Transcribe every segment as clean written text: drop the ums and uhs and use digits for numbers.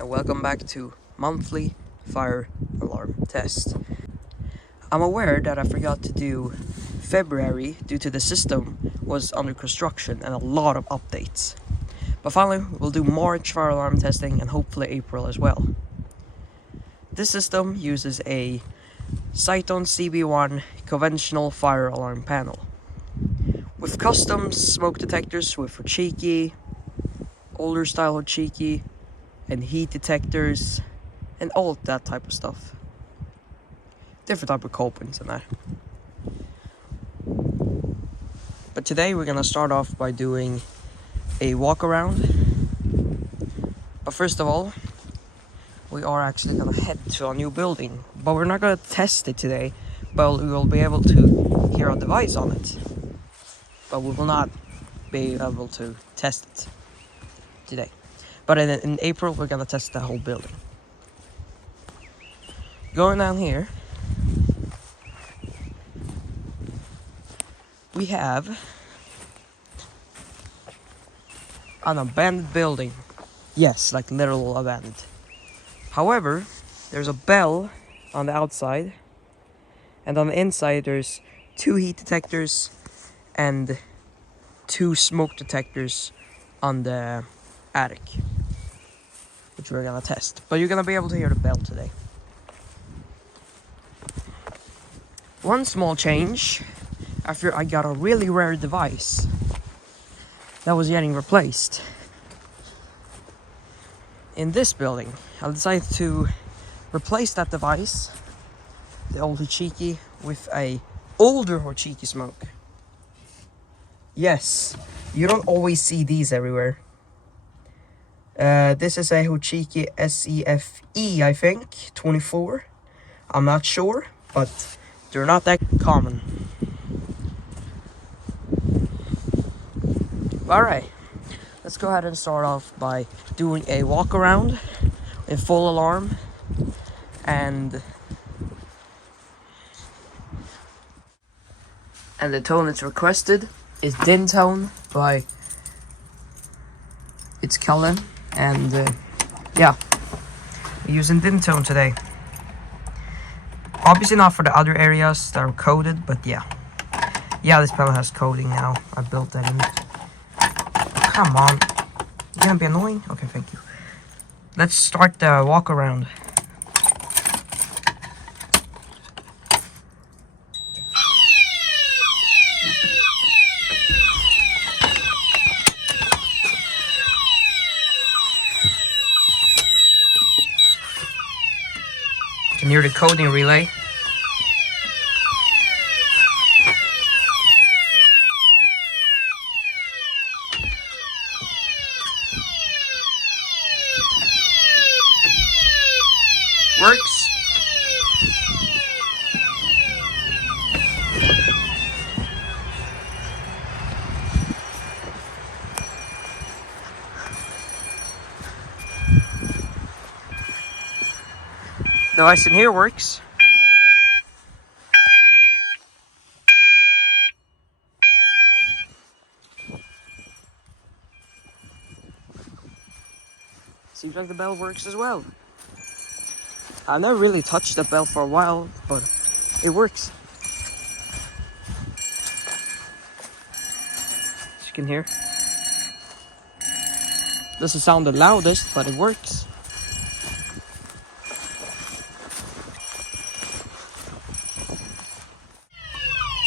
and welcome back to monthly fire alarm test. I'm aware that I forgot to do February due to the system was under construction and a lot of updates. But finally, we'll do March fire alarm testing and hopefully April as well. This system uses a Cyton CB1 conventional fire alarm panel with custom smoke detectors with Hochiki, older style Hochiki, and heat detectors, and all that type of stuff. Different type of copings and that. But today we're gonna start off by doing a walk around. But first of all, we are actually gonna head to our new building. But we're not gonna test it today, but we will be able to hear our device on it. But we will not be able to test it today. But in April, we're gonna test the whole building. Going down here, we have an abandoned building. Yes, like literal abandoned. However, there's a bell on the outside, and on the inside there's 2 heat detectors and 2 smoke detectors on the attic, which we're gonna test. But you're gonna be able to hear the bell today. One small change after I got a really rare device that was getting replaced. In this building, I decided to replace that device, the old Hochiki, with a older Hochiki smoke. Yes, you don't always see these everywhere. This is a Hochiki SEFE, I think, 24. I'm not sure, but they're not that common. Alright, let's go ahead and start off by doing a walk around in full alarm. And the tone it's requested is Din Tone by It's Cullen. And yeah, we're using Din Tone today. Obviously not for the other areas that are coded, but yeah. Yeah, this panel has coding now. I built that in. Come on. You're gonna be annoying? Okay, thank you. Let's start the walk around. You can hear the coding relay. Works. Device in here works. Seems like the bell works as well. I've never really touched the bell for a while, but it works. As you can hear. Doesn't sound the loudest, but it works.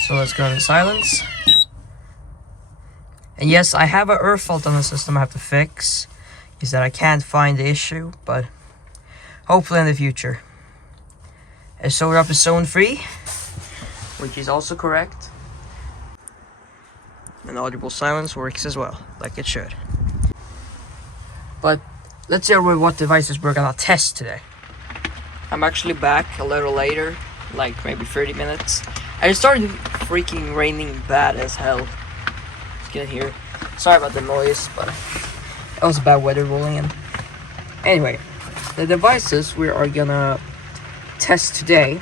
So let's go into silence. And yes, I have an earth fault on the system I have to fix. Is that I can't find the issue, but hopefully in the future. And so we're up to zone 3, which is also correct. And audible silence works as well, like it should. But let's see what devices we're gonna test today. I'm actually back a little later, like maybe 30 minutes. And it started freaking raining bad as hell. You can hear. Sorry about the noise, but it was bad weather rolling in. Anyway, the devices we are gonna test today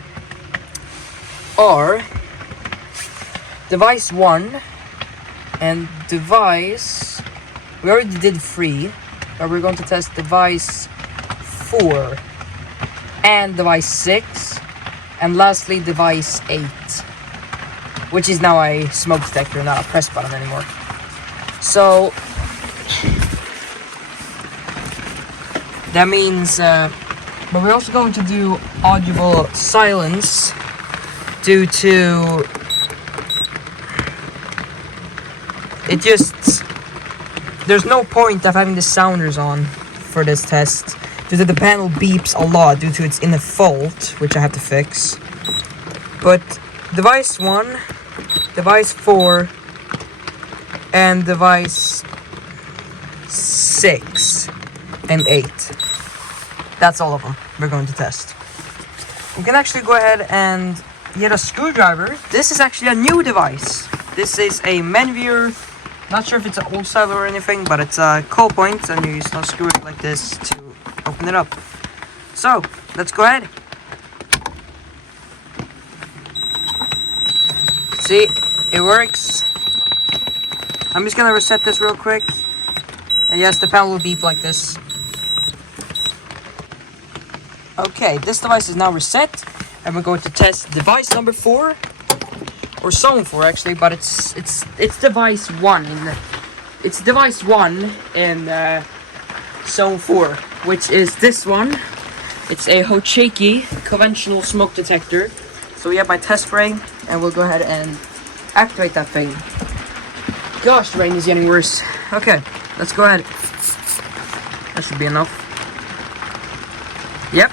are device 1 and device, we already did 3, but we're going to test device 4, and device 6, and lastly device 8, which is now a smoke detector, not a press button anymore. So that means, but we're also going to do audible silence due to it just, there's no point of having the sounders on for this test due to the panel beeps a lot due to it's in a fault, which I have to fix. But device 1, device 4, and device 6 and 8. That's all of them we're going to test. We can actually go ahead and get a screwdriver. This is actually a new device. This is a Menvir. Not sure if it's an old style or anything, but it's a Coal Point, and you just screw it like this to open it up. So let's go ahead. See, it works. I'm just gonna reset this real quick. And yes, the panel will beep like this. Okay, this device is now reset, and we're going to test device number 4, or zone 4 actually, but it's device 1. It's device 1 in zone 4, which is this one. It's a Hocheki conventional smoke detector. So we have my test spray, and we'll go ahead and activate that thing. Gosh, the rain is getting worse. Okay, let's go ahead. That should be enough. Yep.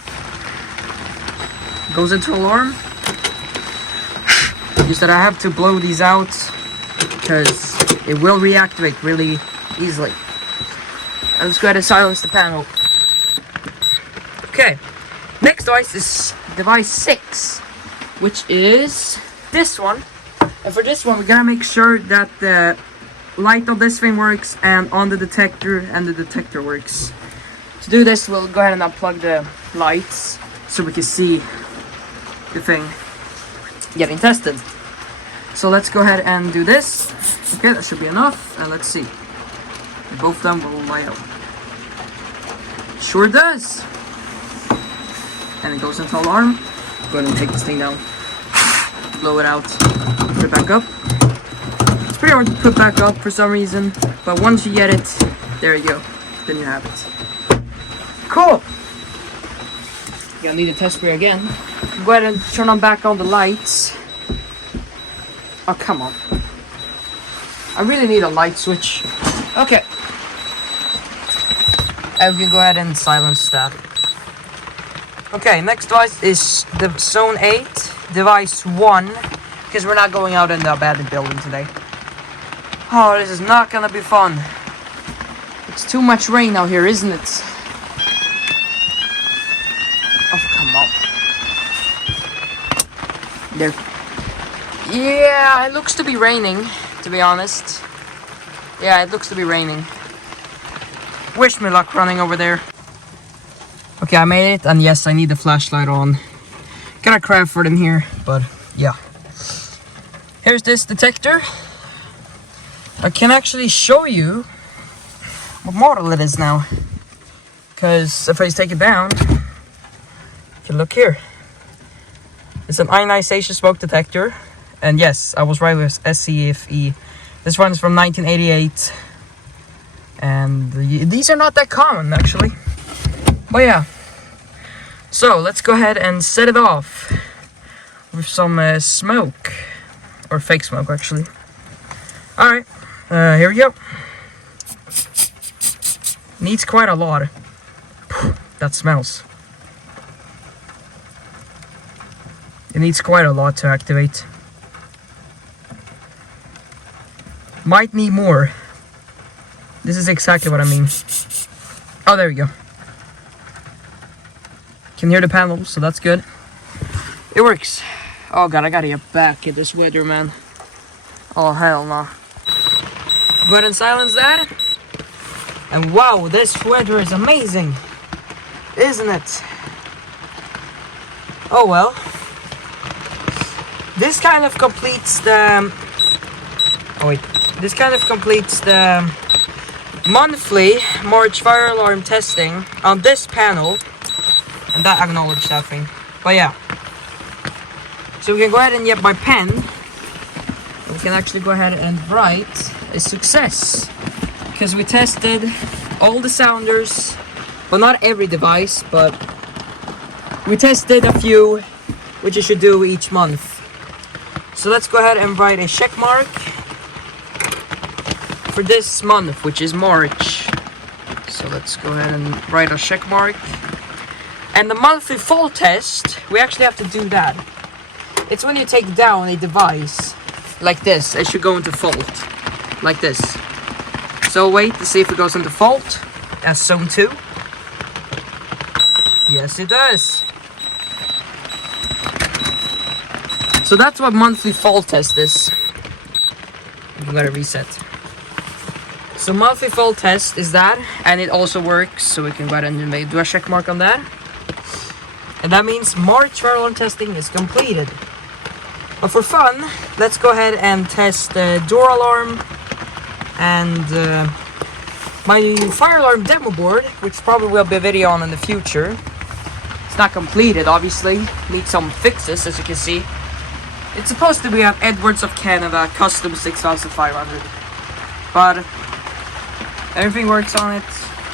Goes into alarm. Just that I have to blow these out because it will reactivate really easily. And let's go ahead and silence the panel. Okay, next device is device 6, which is this one. And for this one, we gotta make sure that the light on this thing works and on the detector, and the detector works. To do this, we'll go ahead and unplug the lights so we can see the thing getting tested. So let's go ahead and do this. Okay, that should be enough. And let's see. Both of them will light up. Sure does. And it goes into alarm. Go ahead and take this thing down. Blow it out. Put it back up. It's pretty hard to put back up for some reason. But once you get it, there you go. Then you have it. Cool. Gonna need a test spray again. Go ahead and turn on back on the lights. Oh, come on. I really need a light switch. Okay. And we can go ahead and silence that. Okay, next device is the Zone 8, device 1. Because we're not going out in the abandoned building today. Oh, this is not gonna be fun. It's too much rain out here, isn't it? Oh, come on. There. Yeah, it looks to be raining, to be honest. Yeah, it looks to be raining. Wish me luck running over there. Okay, I made it, and yes, I need the flashlight on. Gotta craft for them here, but yeah. Here's this detector. I can actually show you what model it is now. Because if I just take it down, you can look here. It's an ionization smoke detector. And yes, I was right with SCFE. This one is from 1988. And these are not that common, actually. But yeah. So, let's go ahead and set it off with some smoke. Or fake smoke, actually. Alright, here we go. Needs quite a lot. That smells. It needs quite a lot to activate. Might need more. This is exactly what I mean. Oh, there we go. Can hear the panel, so that's good. It works. Oh god, I gotta get back in this weather, man. Oh hell no. Go ahead and silence that. And wow, this weather is amazing, isn't it? Oh well. This kind of completes the... Oh wait. This kind of completes the monthly March fire alarm testing on this panel. And that acknowledged that thing. But yeah. So we can go ahead and get my pen. We can actually go ahead and write a success. Because we tested all the sounders. Well, not every device, but we tested a few, which you should do each month. So let's go ahead and write a check mark for this month, which is March. So let's go ahead and write a check mark. And the monthly fault test, we actually have to do that. It's when you take down a device like this, it should go into fault, like this. So wait to see if it goes into fault. That's zone 2. Yes, it does. So that's what monthly fault test is. I'm gonna reset. So monthly fault test is that, and it also works, so we can go ahead and do a check mark on that. And that means March fire alarm testing is completed. But for fun, let's go ahead and test the door alarm and my new fire alarm demo board, which probably will be a video on in the future. It's not completed, obviously. Needs some fixes, as you can see. It's supposed to be an Edwards of Canada custom 6500, but everything works on it.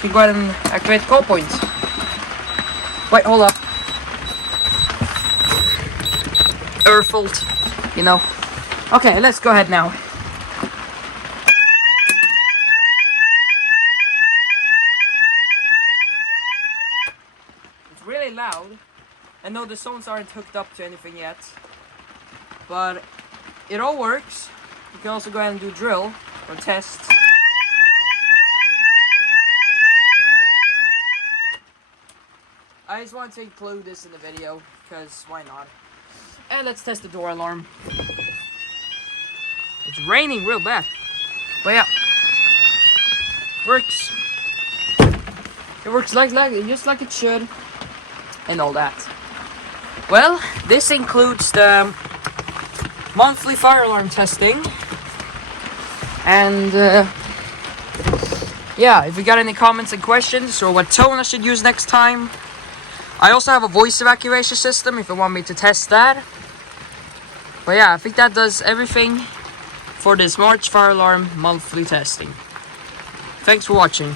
You can go ahead and activate call point. Wait, hold up. Fault, you know. Okay, let's go ahead now. It's really loud. I know the zones aren't hooked up to anything yet, but it all works. You can also go ahead and do drill or test. I just want to include this in the video, because why not? And let's test the door alarm. It's raining real bad. But yeah. Works. It works just like it should. And all that. Well, this includes the monthly fire alarm testing. And yeah, if you got any comments and questions or what tone I should use next time. I also have a voice evacuation system if you want me to test that. But yeah, I think that does everything for this March fire alarm monthly testing. Thanks for watching.